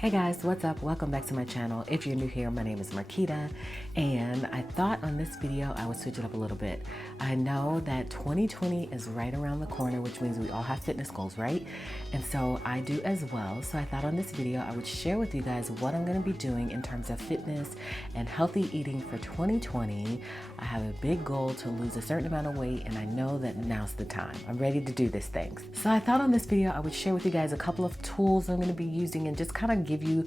Hey guys, what's up? Welcome back to my channel. If you're new here, my name is Quita, and I thought on this video I would switch it up a little bit. I know that 2020 is right around the corner, which means we all have fitness goals, right? And so I do as well. So I thought on this video I would share with you guys what I'm going to be doing in terms of fitness and healthy eating for 2020. I have a big goal to lose a certain amount of weight, and I know that now's the time. I'm ready to do this thing. So I thought on this video I would share with you guys a couple of tools I'm going to be using and just kind of give you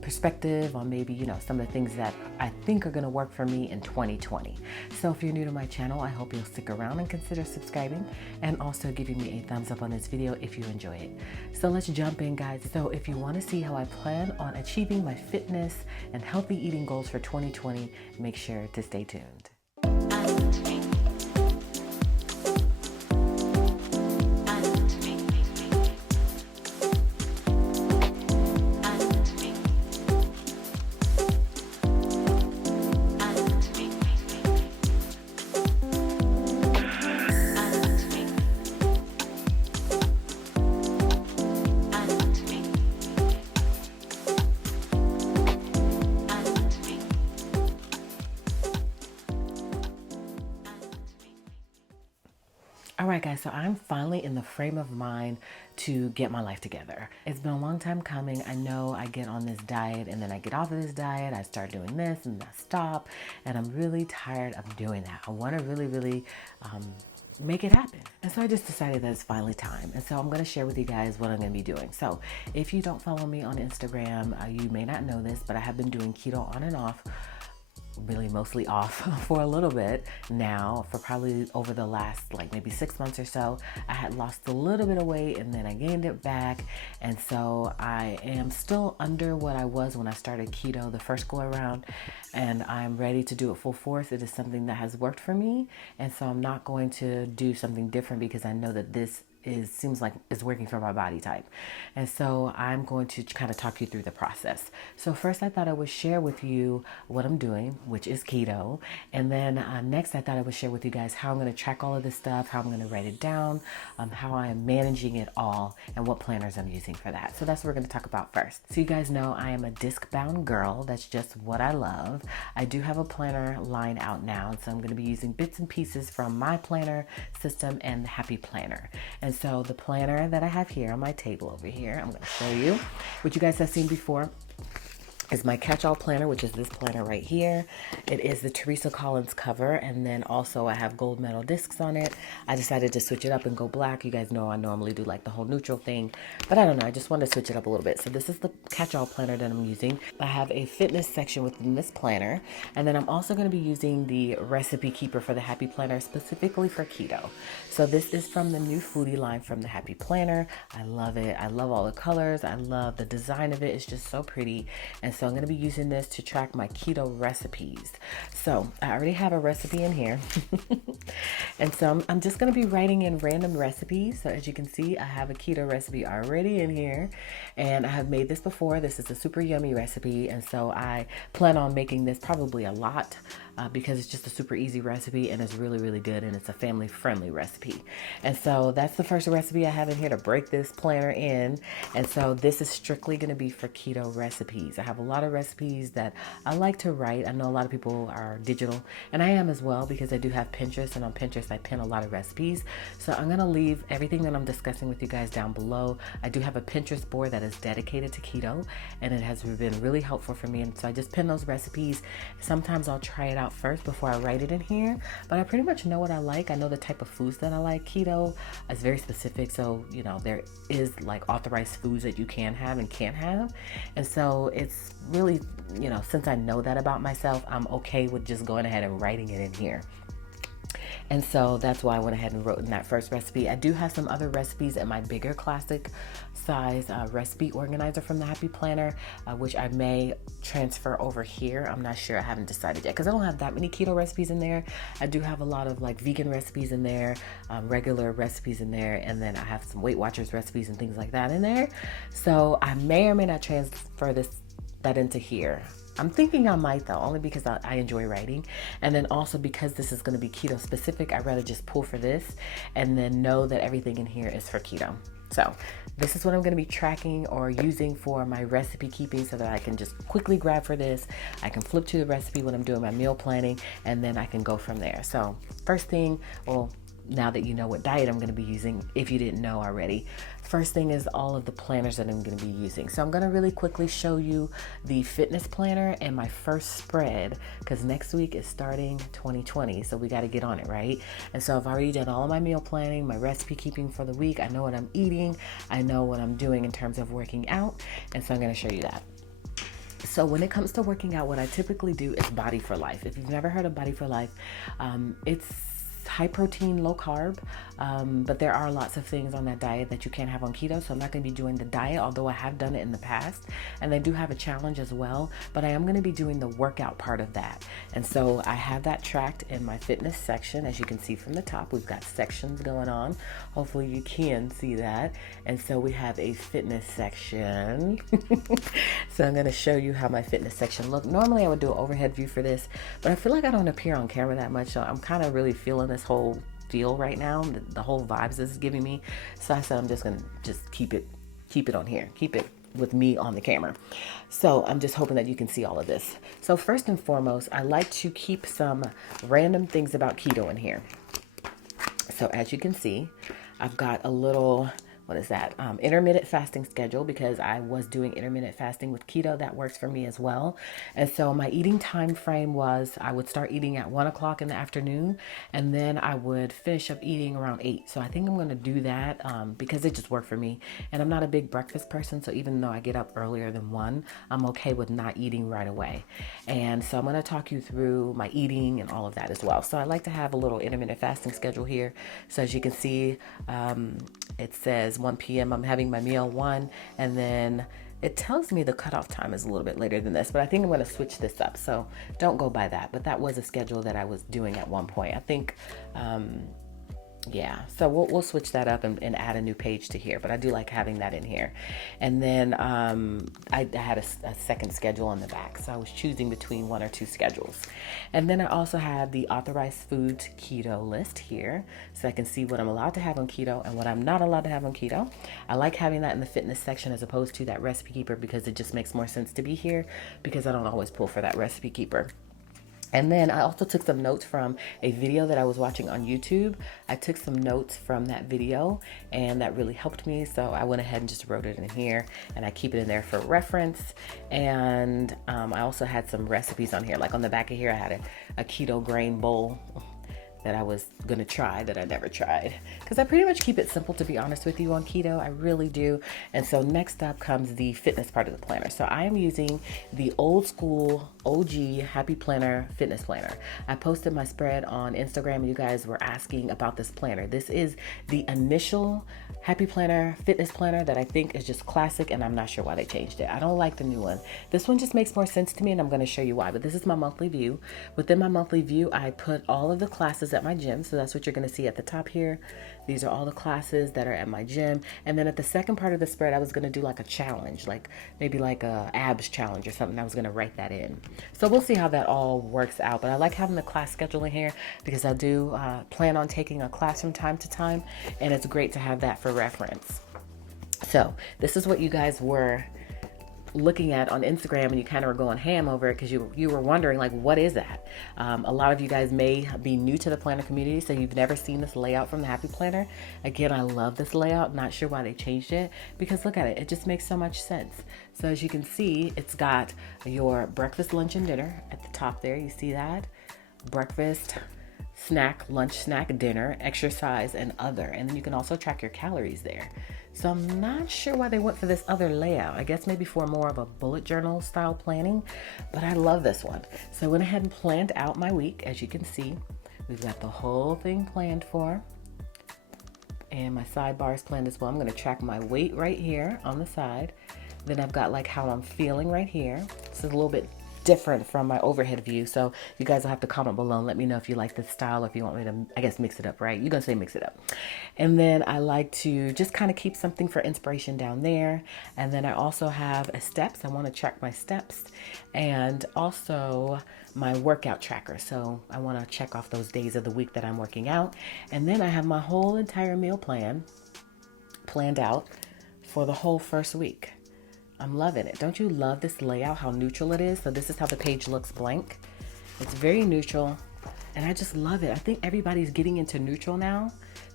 perspective on maybe, some of the things that I think are going to work for me in 2020. So if you're new to my channel, I hope you'll stick around and consider subscribing and also giving me a thumbs up on this video if you enjoy it. So let's jump in, guys. So if you want to see how I plan on achieving my fitness and healthy eating goals for 2020, make sure to stay tuned. All right, guys, so I'm finally in the frame of mind to get my life together. It's been a long time coming. I know I get on this diet and then I get off of this diet. I start doing this and I stop, and I'm really tired of doing that. I want to really make it happen. And so I just decided that it's finally time. And so I'm going to share with you guys what I'm going to be doing. So if you don't follow me on Instagram, you may not know this, but I have been doing keto on and off, really mostly off for a little bit now, for probably over the last maybe 6 months or so. I had lost a little bit of weight and then I gained it back, and so I am still under what I was when I started keto the first go around, and I'm ready to do it full force. It is something that has worked for me, and so I'm not going to do something different because I know that this seems like it's working for my body type. And so I'm going to kind of talk you through the process. So first I thought I would share with you what I'm doing, which is keto. And then next I thought I would share with you guys how I'm going to track all of this stuff, how I'm going to write it down, how I am managing it all, and what planners I'm using for that. So that's what we're going to talk about first. So you guys know I am a disc-bound girl. That's just what I love. I do have a planner line out now, and so I'm going to be using bits and pieces from my planner system and the Happy Planner. And so the planner that I have here on my table over here, I'm going to show you what you guys have seen before, is my catch-all planner, which is this planner right here. It is the Teresa Collins cover, and then also I have gold medal discs on it. I decided to switch it up and go black. You guys know I normally do like the whole neutral thing, but I don't know, I just wanted to switch it up a little bit. So this is the catch-all planner that I'm using. I have a fitness section within this planner, and then I'm also going to be using the recipe keeper for the Happy Planner specifically for keto. So this is from the new foodie line from the Happy Planner. I love it. I love all the colors. I love the design of it. It's just so pretty. And so I'm going to be using this to track my keto recipes. So I already have a recipe in here. And so I'm just going to be writing in random recipes. So as you can see, I have a keto recipe already in here, and I have made this before. This is a super yummy recipe, and so I plan on making this probably a lot because it's just a super easy recipe, and it's really good, and it's a family friendly recipe. And so that's the first recipe I have in here to break this planner in. And so this is strictly going to be for keto recipes. I have a lot of recipes that I like to write. I know a lot of people are digital, and I am as well, because I do have Pinterest, and on Pinterest I pin a lot of recipes. So I'm going to leave everything that I'm discussing with you guys down below. I do have a Pinterest board that is dedicated to keto, and it has been really helpful for me, and so I just pin those recipes. Sometimes I'll try it out first before I write it in here, but I pretty much know what I like. I know the type of foods that I like. Keto is very specific, so there is authorized foods that you can have and can't have, and so it's really, since I know that about myself, I'm okay with just going ahead and writing it in here. And so that's why I went ahead and wrote in that first recipe. I do have some other recipes in my bigger classic size recipe organizer from the Happy Planner, which I may transfer over here. I'm not sure. I haven't decided yet because I don't have that many keto recipes in there. I do have a lot of vegan recipes in there, regular recipes in there, and then I have some Weight Watchers recipes and things like that in there. So I may or may not transfer that into here. I'm thinking I might though, only because I enjoy writing. And then also because this is going to be keto specific, I'd rather just pull for this and then know that everything in here is for keto. So this is what I'm going to be tracking or using for my recipe keeping so that I can just quickly grab for this. I can flip to the recipe when I'm doing my meal planning, and then I can go from there. So first thing, well, now that you know what diet I'm going to be using, if you didn't know already, first thing is all of the planners that I'm going to be using. So I'm going to really quickly show you the fitness planner and my first spread, because next week is starting 2020, so we got to get on it, right? And so I've already done all of my meal planning, my recipe keeping for the week. I know what I'm eating, I know what I'm doing in terms of working out, and so I'm going to show you that. So when it comes to working out, what I typically do is Body for Life. If you've never heard of Body for Life, it's high protein, low carb, but there are lots of things on that diet that you can't have on keto. So I'm not going to be doing the diet, although I have done it in the past, and they do have a challenge as well, but I am going to be doing the workout part of that. And so I have that tracked in my fitness section. As you can see from the top, we've got sections going on. Hopefully you can see that. And so we have a fitness section. So I'm going to show you how my fitness section looks. Normally I would do an overhead view for this, but I feel like I don't appear on camera that much, so I'm kind of really feeling this whole feel right now, the whole vibes this is giving me. So I said I'm just gonna keep it on here, keep it with me on the camera. So I'm just hoping that you can see all of this. So first and foremost, I like to keep some random things about keto in here. So as you can see, I've got a little, what is that? Intermittent fasting schedule, because I was doing intermittent fasting with keto. That works for me as well. And so my eating time frame was I would start eating at 1 o'clock in the afternoon, and then I would finish up eating around 8. So I think I'm going to do that because it just worked for me. And I'm not a big breakfast person, so even though I get up earlier than 1, I'm okay with not eating right away. And so I'm going to talk you through my eating and all of that as well. So I like to have a little intermittent fasting schedule here. So as you can see, it says 1 p.m. I'm having my meal 1, and then it tells me the cutoff time is a little bit later than this, but I think I'm going to switch this up. So don't go by that, but that was a schedule that I was doing at one point. I think, yeah, so we'll switch that up and add a new page to here, but I do like having that in here. And then I had a second schedule on the back, so I was choosing between 1 or 2 schedules. And then I also have the authorized foods keto list here, so I can see what I'm allowed to have on keto and what I'm not allowed to have on keto. I like having that in the fitness section as opposed to that recipe keeper, because it just makes more sense to be here, because I don't always pull for that recipe keeper. And then I also took some notes from a video that I was watching on YouTube. I took some notes from that video, and that really helped me. So I went ahead and just wrote it in here, and I keep it in there for reference. And I also had some recipes on here. Like on the back of here, I had a keto grain bowl that I was gonna try that I never tried, because I pretty much keep it simple, to be honest with you, on keto. I really do. And so next up comes the fitness part of the planner. So I am using the old school OG Happy Planner fitness planner. I posted my spread on Instagram, and you guys were asking about this planner. This is the initial Happy Planner fitness planner that I think is just classic, and I'm not sure why they changed it. I don't like the new one. This one just makes more sense to me, and I'm going to show you why. But this is my monthly view. Within my monthly view, I put all of the classes at my gym. So that's what you're going to see at the top here. These are all the classes that are at my gym. And then at the second part of the spread, I was going to do like a challenge, like maybe like a abs challenge or something. I was going to write that in. So we'll see how that all works out. But I like having the class schedule in here, because I do plan on taking a class from time to time, and it's great to have that for reference. So this is what you guys were looking at on Instagram, and you kind of were going ham over it because you were wondering, like, what is that? A lot of you guys may be new to the planner community, so you've never seen this layout from the Happy Planner. Again, I love this layout. Not sure why they changed it, because look at it. It just makes so much sense. So as you can see, it's got your breakfast, lunch, and dinner at the top there. You see that? Breakfast, snack, lunch, snack, dinner, exercise, and other. And then you can also track your calories there. So I'm not sure why they went for this other layout. I guess maybe for more of a bullet journal style planning, but I love this one. So I went ahead and planned out my week. As you can see, we've got the whole thing planned for, and my sidebar is planned as well. I'm going to track my weight right here on the side. Then I've got like how I'm feeling right here. This is a little bit different from my overhead view, so you guys will have to comment below and let me know if you like this style, or if you want me to, I guess, mix it up, right? You're gonna say mix it up. And then I like to just kind of keep something for inspiration down there. And then I also have a steps. I want to track my steps, and also my workout tracker. So I want to check off those days of the week that I'm working out. And then I have my whole entire meal plan planned out for the whole first week. I'm loving it. Don't you love this layout, how neutral it is? So this is how the page looks blank. It's very neutral, and I just love it. I think everybody's getting into neutral now.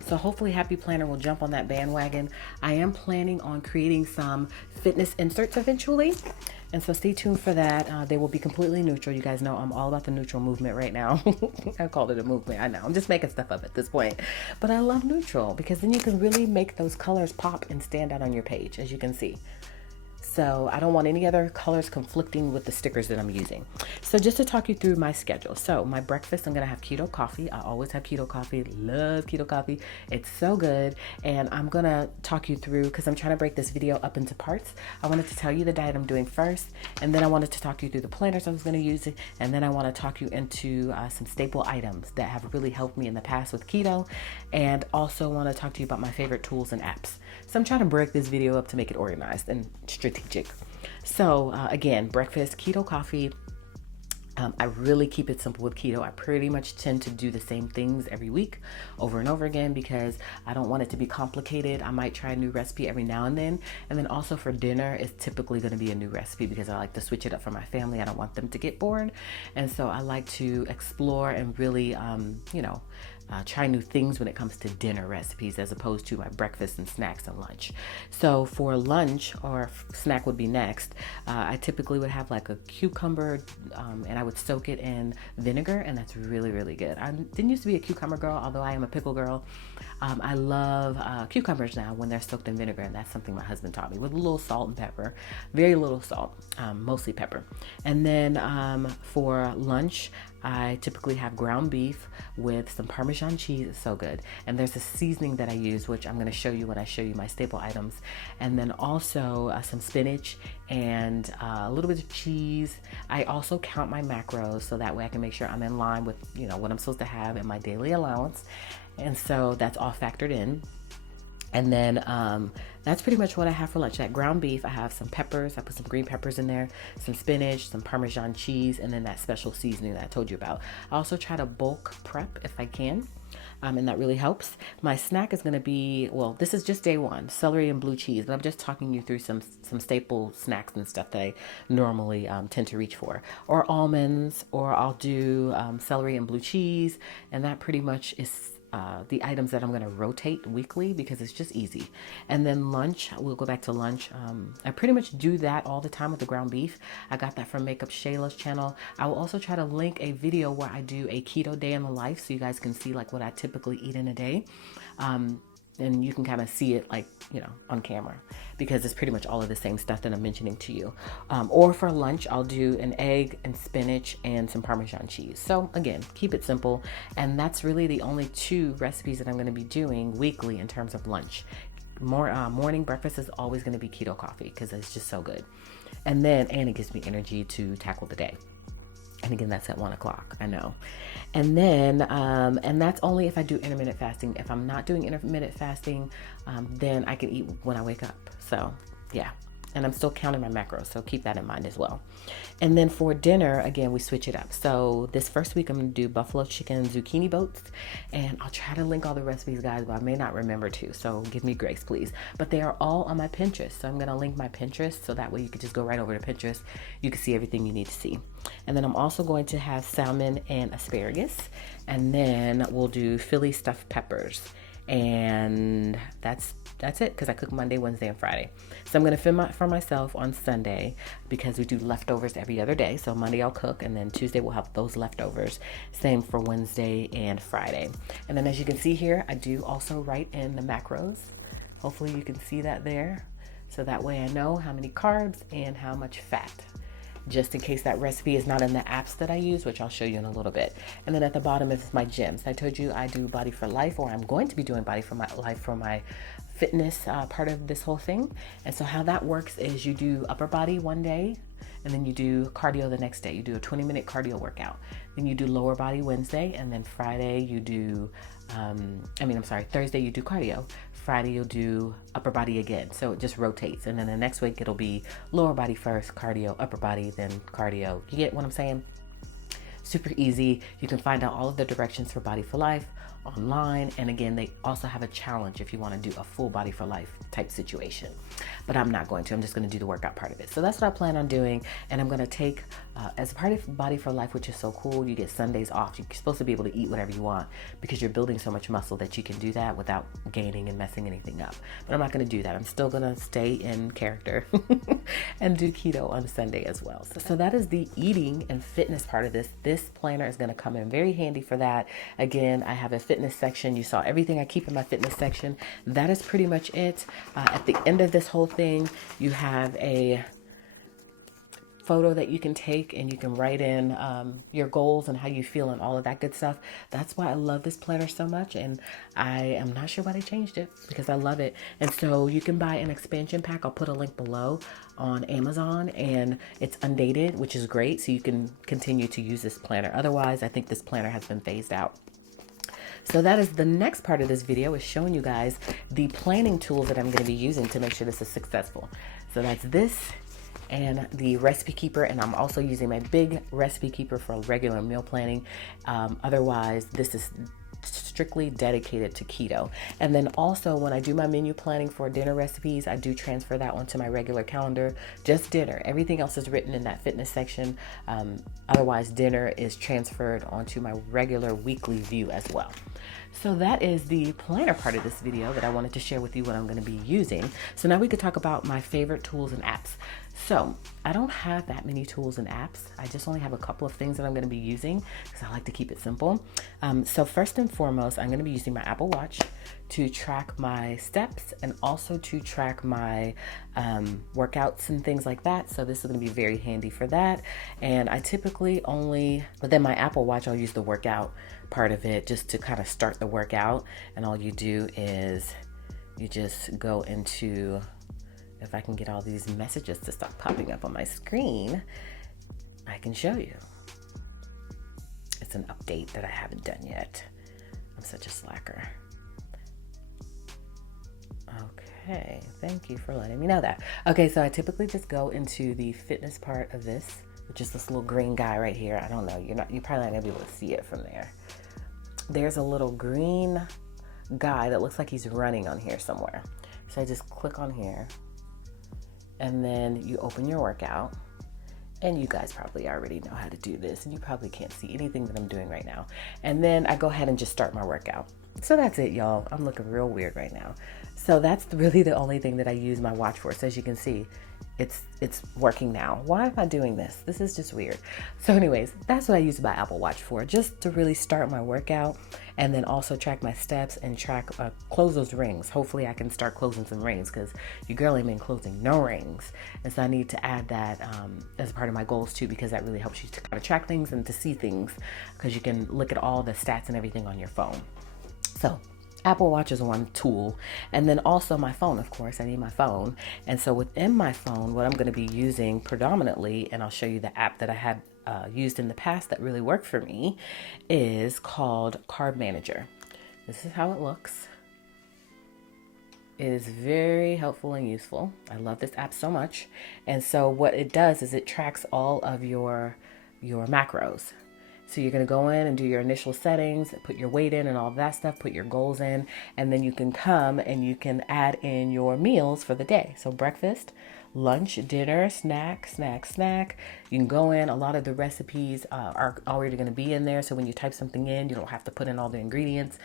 So hopefully Happy Planner will jump on that bandwagon. I am planning on creating some fitness inserts eventually. And so stay tuned for that. They will be completely neutral. You guys know I'm all about the neutral movement right now. I called it a movement. I know. I'm just making stuff up at this point. But I love neutral because then you can really make those colors pop and stand out on your page, as you can see. So I don't want any other colors conflicting with the stickers that I'm using. So just to talk you through my schedule. So my breakfast, I'm going to have keto coffee. I always have keto coffee. Love keto coffee. It's so good. And I'm going to talk you through, because I'm trying to break this video up into parts. I wanted to tell you the diet I'm doing first. And then I wanted to talk you through the planners I was going to use. And then I want to talk you into some staple items that have really helped me in the past with keto. And also want to talk to you about my favorite tools and apps. So I'm trying to break this video up to make it organized and strategic. So again, breakfast, keto coffee. I really keep it simple with keto. I pretty much tend to do the same things every week over and over again because I don't want it to be complicated. I might try a new recipe every now and then. And then also for dinner, it's typically going to be a new recipe because I like to switch it up for my family. I don't want them to get bored. And so I like to explore and really, try new things when it comes to dinner recipes as opposed to my breakfast and snacks and lunch. So for lunch, or snack would be next, I typically would have like a cucumber and I would soak it in vinegar, and that's really, really good. I didn't used to be a cucumber girl, although I am a pickle girl. I love cucumbers now when they're soaked in vinegar, and that's something my husband taught me with a little salt and pepper, very little salt, mostly pepper. And then for lunch, I typically have ground beef with some Parmesan cheese. It's so good. And there's a seasoning that I use, which I'm going to show you when I show you my staple items. And then also some spinach and a little bit of cheese. I also count my macros so that way I can make sure I'm in line with, what I'm supposed to have in my daily allowance. And so that's all factored in. And then that's pretty much what I have for lunch. That ground beef, I have some peppers. I put some green peppers in there, some spinach, some Parmesan cheese, and then that special seasoning that I told you about. I also try to bulk prep if I can, and that really helps. My snack is going to be, this is just day one, celery and blue cheese, but I'm just talking you through some staple snacks and stuff that I normally tend to reach for. Or almonds, or I'll do celery and blue cheese, and that pretty much is the items that I'm going to rotate weekly because it's just easy. And then lunch, we'll go back to lunch. I pretty much do that all the time with the ground beef. I got that from Makeup Shayla's channel. I will also try to link a video where I do a keto day in the life so you guys can see like what I typically eat in a day. And you can kind of see it like, on camera because it's pretty much all of the same stuff that I'm mentioning to you. Or for lunch, I'll do an egg and spinach and some Parmesan cheese. So again, keep it simple. And that's really the only two recipes that I'm going to be doing weekly in terms of lunch. Morning breakfast is always going to be keto coffee because it's just so good. And it gives me energy to tackle the day. And again, that's at 1 o'clock, I know. And then, and that's only if I do intermittent fasting. If I'm not doing intermittent fasting, then I can eat when I wake up. So yeah, and I'm still counting my macros. So keep that in mind as well. And then for dinner, again, we switch it up. So this first week, I'm going to do buffalo chicken zucchini boats, and I'll try to link all the recipes, guys, but I may not remember to. So give me grace, please. But they are all on my Pinterest. So I'm going to link my Pinterest so that way you can just go right over to Pinterest. You can see everything you need to see. And then I'm also going to have salmon and asparagus. And then we'll do Philly stuffed peppers. And that's it because I cook Monday, Wednesday, and Friday. So I'm going to film for myself on Sunday because we do leftovers every other day. So Monday I'll cook, and then Tuesday we'll have those leftovers. Same for Wednesday and Friday. And then as you can see here, I do also write in the macros. Hopefully you can see that there. So that way I know how many carbs and how much fat, just in case that recipe is not in the apps that I use, which I'll show you in a little bit. And then at the bottom is my gyms. I told you I do Body for Life, or I'm going to be doing Body for My Life for my fitness part of this whole thing. And so how that works is you do upper body one day, and then you do cardio the next day. You do a 20-minute cardio workout. Then you do lower body Wednesday, and then Friday you do, Thursday you do cardio. Friday you'll do upper body again. So it just rotates. And then the next week it'll be lower body first, cardio, upper body, then cardio. You get what I'm saying? Super easy. You can find out all of the directions for Body for Life online. And again, they also have a challenge if you want to do a full Body for Life type situation. But I'm not going to. I'm just going to do the workout part of it. So that's what I plan on doing. And I'm going to take, as a part of Body for Life, which is so cool, you get Sundays off. You're supposed to be able to eat whatever you want because you're building so much muscle that you can do that without gaining and messing anything up. But I'm not going to do that. I'm still going to stay in character and do keto on Sunday as well. So that is the eating and fitness part of this. This planner is going to come in very handy for that. Again, I have a fitness section. You saw everything I keep in my fitness section. That is pretty much it. At the end of this whole thing, you have a photo that you can take and you can write in your goals and how you feel and all of that good stuff. That's why I love this planner so much, and I am not sure why they changed it because I love it. And so you can buy an expansion pack. I'll put a link below on Amazon, and it's undated, which is great, so you can continue to use this planner. Otherwise, I think this planner has been phased out. So that is the next part of this video, is showing you guys the planning tools that I'm going to be using to make sure this is successful. So that's this and the recipe keeper, and I'm also using my big recipe keeper for regular meal planning. Otherwise, this is strictly dedicated to keto. And then also when I do my menu planning for dinner recipes, I do transfer that one to my regular calendar, just dinner. Everything else is written in that fitness section. Otherwise, dinner is transferred onto my regular weekly view as well. So that is the planner part of this video that I wanted to share with you what I'm going to be using. So now we could talk about my favorite tools and apps. So I don't have that many tools and apps. I just only have a couple of things that I'm going to be using because I like to keep it simple. So first and foremost, I'm going to be using my Apple Watch to track my steps and also to track my workouts and things like that. So this is going to be very handy for that. And I typically but then my Apple Watch, I'll use the workout part of it just to kind of start the workout. And all you do is you just go into, if I can get all these messages to stop popping up on my screen, I can show you. It's an update that I haven't done yet. I'm such a slacker. Okay, thank you for letting me know that. Okay, so I typically just go into the fitness part of this, which is this little green guy right here. I don't know, you're probably not gonna be able to see it from there. There's a little green guy that looks like he's running on here somewhere. So I just click on here, and then you open your workout. And you guys probably already know how to do this, and you probably can't see anything that I'm doing right now. And then I go ahead and just start my workout. So that's it, y'all. I'm looking real weird right now. So that's really the only thing that I use my watch for. So as you can see, it's working now. Why am I doing this? This is just weird. So anyways, that's what I use my Apple Watch for, just to really start my workout, and then also track my steps and close those rings. Hopefully I can start closing some rings because your girl ain't been closing no rings. And so I need to add that as a part of my goals too, because that really helps you to kind of track things and to see things, because you can look at all the stats and everything on your phone. So Apple Watch is one tool, and then also my phone, of course. I need my phone. And so within my phone, what I'm going to be using predominantly, and I'll show you the app that I had used in the past that really worked for me, is called Carb Manager. This is how it looks. It is very helpful and useful. I love this app so much. And so what it does is it tracks all of your macros. So you're going to go in and do your initial settings, put your weight in and all of that stuff, put your goals in, and then you can come and you can add in your meals for the day. So breakfast, lunch, dinner, snack. You can go in. A lot of the recipes are already going to be in there. So when you type something in, you don't have to put in all the ingredients.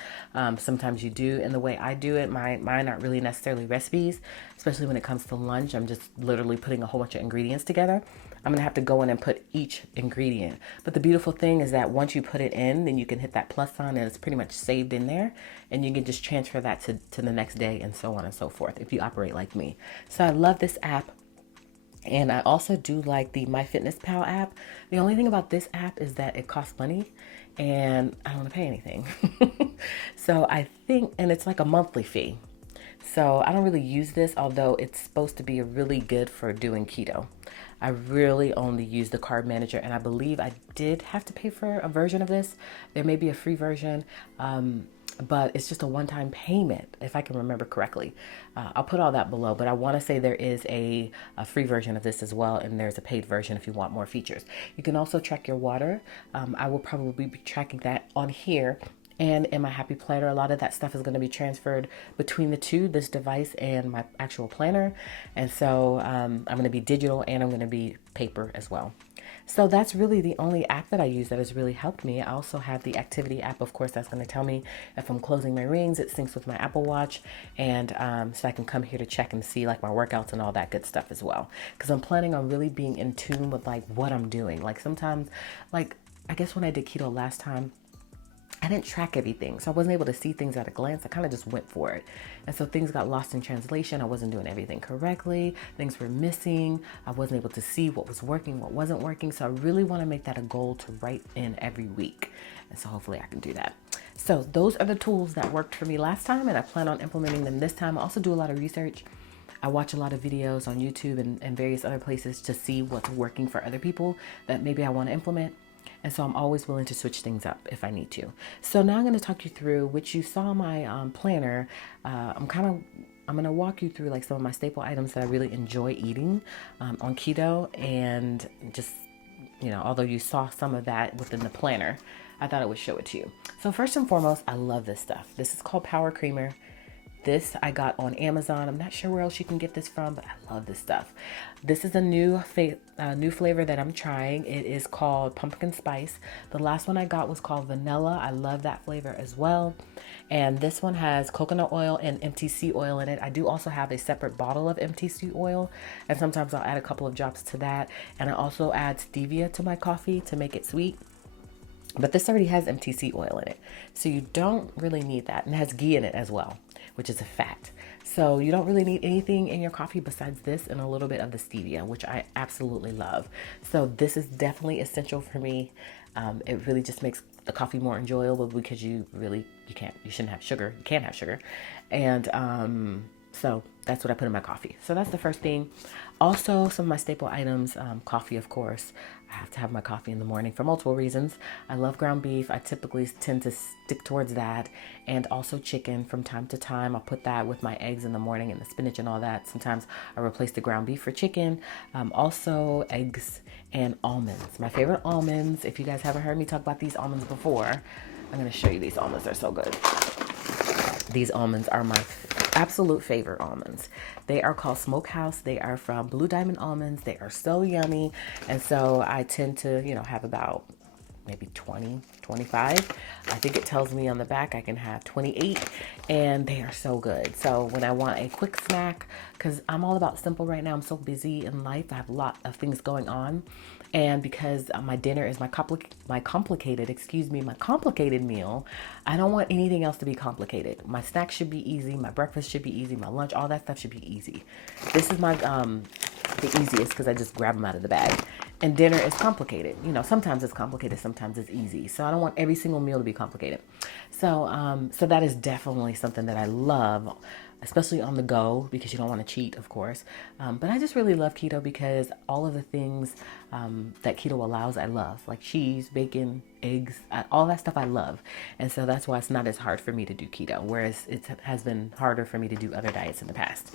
Sometimes you do. And the way I do it, mine aren't really necessarily recipes, especially when it comes to lunch. I'm just literally putting a whole bunch of ingredients together. I'm going to have to go in and put each ingredient. But the beautiful thing is that once you put it in, then you can hit that plus sign and it's pretty much saved in there. And you can just transfer that to the next day and so on and so forth if you operate like me. So I love this app. And I also do like the MyFitnessPal app. The only thing about this app is that it costs money and I don't want to pay anything. So I think, and it's like a monthly fee. So I don't really use this, although it's supposed to be really good for doing keto. I really only use the Carb Manager, and I believe I did have to pay for a version of this. There may be a free version. but it's just a one-time payment, if I can remember correctly. I'll put all that below, but I want to say there is a free version of this as well, and there's a paid version if you want more features. You can also track your water. I will probably be tracking that on here. And in my Happy Planner, a lot of that stuff is going to be transferred between the two, this device and my actual planner. And so I'm going to be digital and I'm going to be paper as well. So that's really the only app that I use that has really helped me. I also have the activity app, of course, that's going to tell me if I'm closing my rings. It syncs with my Apple Watch, and so I can come here to check and see like my workouts and all that good stuff as well. Because I'm planning on really being in tune with like what I'm doing. Like sometimes, like I guess when I did keto last time, I didn't track everything, so I wasn't able to see things at a glance. I kind of just went for it. And so things got lost in translation. I wasn't doing everything correctly. Things were missing. I wasn't able to see what was working, what wasn't working. So I really want to make that a goal to write in every week. And so hopefully I can do that. So those are the tools that worked for me last time, and I plan on implementing them this time. I also do a lot of research. I watch a lot of videos on YouTube and various other places to see what's working for other people that maybe I want to implement. And so I'm always willing to switch things up if I need to. So now I'm going to talk you through, which you saw my planner. I'm going to walk you through like some of my staple items that I really enjoy eating on keto. And just, although you saw some of that within the planner, I thought I would show it to you. So first and foremost, I love this stuff. This is called Power Creamer. This I got on Amazon. I'm not sure where else you can get this from, but I love this stuff. This is a new flavor that I'm trying. It is called pumpkin spice. The last one I got was called vanilla. I love that flavor as well. And this one has coconut oil and MTC oil in it. I do also have a separate bottle of MTC oil, and sometimes I'll add a couple of drops to that. And I also add stevia to my coffee to make it sweet. But this already has MTC oil in it, so you don't really need that. And it has ghee in it as well, which is a fat. So you don't really need anything in your coffee besides this and a little bit of the stevia, which I absolutely love. So this is definitely essential for me. It really just makes the coffee more enjoyable because you shouldn't have sugar. You can't have sugar. And so that's what I put in my coffee. So that's the first thing. Also, some of my staple items, coffee, of course. I have to have my coffee in the morning for multiple reasons. I love ground beef. I typically tend to stick towards that. And also chicken from time to time. I'll put that with my eggs in the morning and the spinach and all that. Sometimes I replace the ground beef for chicken. Also eggs and almonds. My favorite almonds, if you guys haven't heard me talk about these almonds before, I'm going to show you these almonds. They're so good. These almonds are my absolute favorite almonds. They are called Smokehouse. They are from Blue Diamond Almonds. They are so yummy. And so I tend to, have about maybe 20, 25. I think it tells me on the back I can have 28, and they are so good. So when I want a quick snack, because I'm all about simple right now, I'm so busy in life. I have a lot of things going on. And because my dinner is my complicated meal, I don't want anything else to be complicated. My snack should be easy. My breakfast should be easy. My lunch, all that stuff should be easy. This is my the easiest because I just grab them out of the bag. And dinner is complicated. Sometimes it's complicated, sometimes it's easy. So I don't want every single meal to be complicated. So so that is definitely something that I love, especially on the go, because you don't want to cheat, of course. But I just really love keto because all of the things that keto allows, I love. Like cheese, bacon, eggs, all that stuff I love. And so that's why it's not as hard for me to do keto, whereas it has been harder for me to do other diets in the past.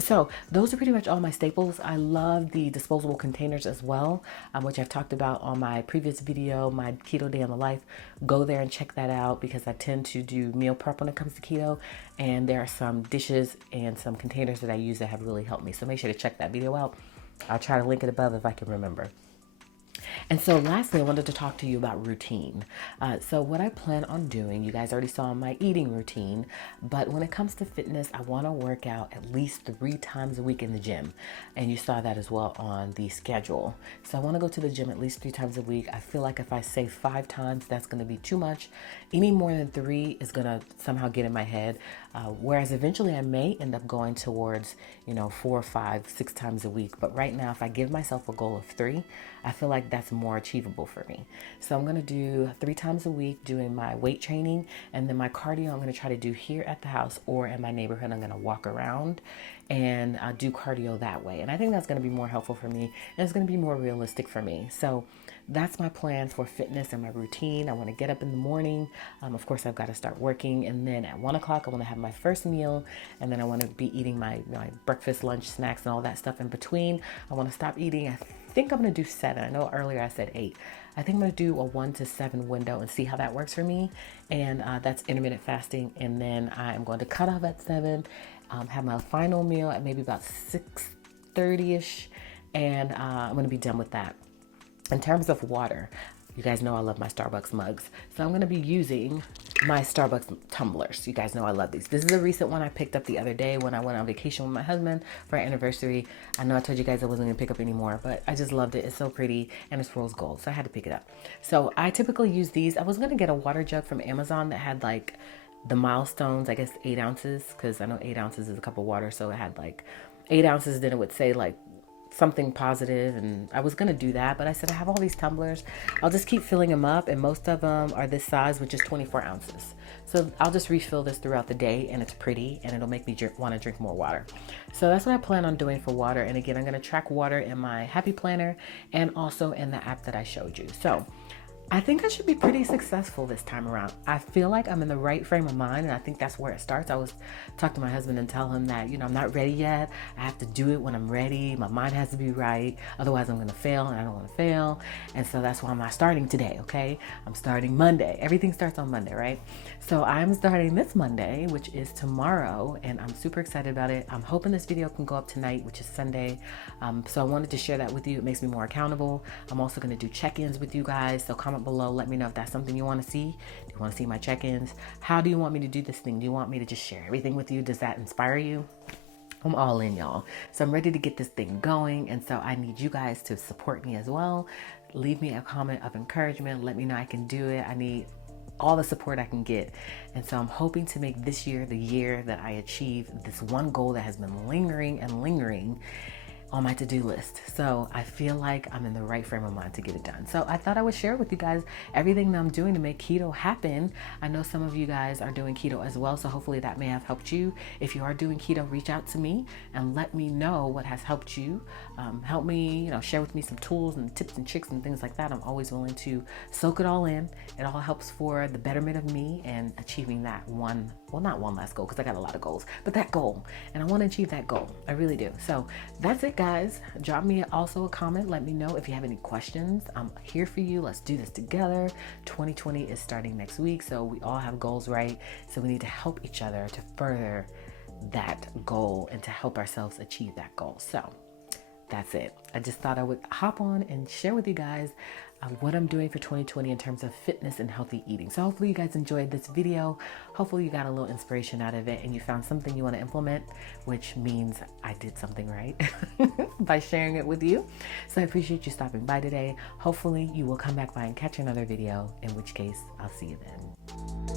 So those are pretty much all my staples. I love the disposable containers as well, which I've talked about on my previous video, my Keto Day on the Life. Go there and check that out because I tend to do meal prep when it comes to keto. And there are some dishes and some containers that I use that have really helped me. So make sure to check that video out. I'll try to link it above if I can remember. And so lastly, I wanted to talk to you about routine. So what I plan on doing, you guys already saw my eating routine, but when it comes to fitness, I want to work out at least 3 times a week in the gym. And you saw that as well on the schedule. So I want to go to the gym at least 3 times a week. I feel like if I say 5 times, that's going to be too much. Any more than 3 is going to somehow get in my head. Whereas eventually I may end up going towards, 4, 5, 6 times a week. But right now, if I give myself a goal of 3, I feel like that's more achievable for me. So I'm going to do 3 times a week doing my weight training, and then my cardio I'm going to try to do here at the house or in my neighborhood. I'm going to walk around and do cardio that way. And I think that's going to be more helpful for me, and it's going to be more realistic for me. So that's my plans for fitness and my routine. I want to get up in the morning. Of course, I've got to start working. And then at 1 o'clock, I want to have my first meal. And then I want to be eating my breakfast, lunch, snacks, and all that stuff in between. I want to stop eating. I think I'm going to do 7. I know earlier I said 8. I think I'm going to do a 1 to 7 window and see how that works for me. And that's intermittent fasting. And then I'm going to cut off at 7, have my final meal at maybe about 6:30ish. And I'm going to be done with that. In terms of water, you guys know I love my Starbucks mugs. So I'm going to be using my Starbucks tumblers. You guys know I love these. This is a recent one I picked up the other day when I went on vacation with my husband for our anniversary. I know I told you guys I wasn't going to pick up anymore, but I just loved it. It's so pretty and it's rose gold, so I had to pick it up. So I typically use these. I was going to get a water jug from Amazon that had like the milestones, I guess 8 ounces, because I know 8 ounces is a cup of water. So it had like 8 ounces, then it would say like something positive, and I was gonna do that, but I said I have all these tumblers, I'll just keep filling them up, and most of them are this size, which is 24 ounces. So I'll just refill this throughout the day, and it's pretty, and it'll make me want to drink more water. So that's what I plan on doing for water. And again, I'm gonna track water in my Happy Planner and also in the app that I showed you. So I think I should be pretty successful this time around. I feel like I'm in the right frame of mind, and I think that's where it starts. I was talking to my husband and tell him that, I'm not ready yet. I have to do it when I'm ready. My mind has to be right. Otherwise, I'm going to fail, and I don't want to fail. And so that's why I'm not starting today, okay? I'm starting Monday. Everything starts on Monday, right? So I'm starting this Monday, which is tomorrow, and I'm super excited about it. I'm hoping this video can go up tonight, which is Sunday. So I wanted to share that with you. It makes me more accountable. I'm also going to do check-ins with you guys. So comment below, let me know if that's something you want to see. Do you want to see my check-ins? How do you want me to do this thing? Do you want me to just share everything with you? Does that inspire you? I'm all in, y'all. So I'm ready to get this thing going, and so I need you guys to support me as well. Leave me a comment of encouragement. Let me know I can do it. I need all the support I can get. And so I'm hoping to make this year the year that I achieve this one goal that has been lingering on my to-do list. So I feel like I'm in the right frame of mind to get it done. So I thought I would share with you guys everything that I'm doing to make keto happen. I know some of you guys are doing keto as well, so hopefully that may have helped you. If you are doing keto, reach out to me and let me know what has helped you. Help me, share with me some tools and tips and tricks and things like that. I'm always willing to soak it all in. It all helps for the betterment of me and achieving that not one last goal, because I got a lot of goals, but that goal. And I want to achieve that goal. I really do. So that's it, guys. Drop me also a comment. Let me know if you have any questions. I'm here for you. Let's do this together. 2020 is starting next week, so we all have goals, right? So we need to help each other to further that goal and to help ourselves achieve that goal. So that's it. I just thought I would hop on and share with you guys what I'm doing for 2020 in terms of fitness and healthy eating. So hopefully you guys enjoyed this video. Hopefully you got a little inspiration out of it and you found something you want to implement, which means I did something right by sharing it with you. So I appreciate you stopping by today. Hopefully you will come back by and catch another video, in which case I'll see you then.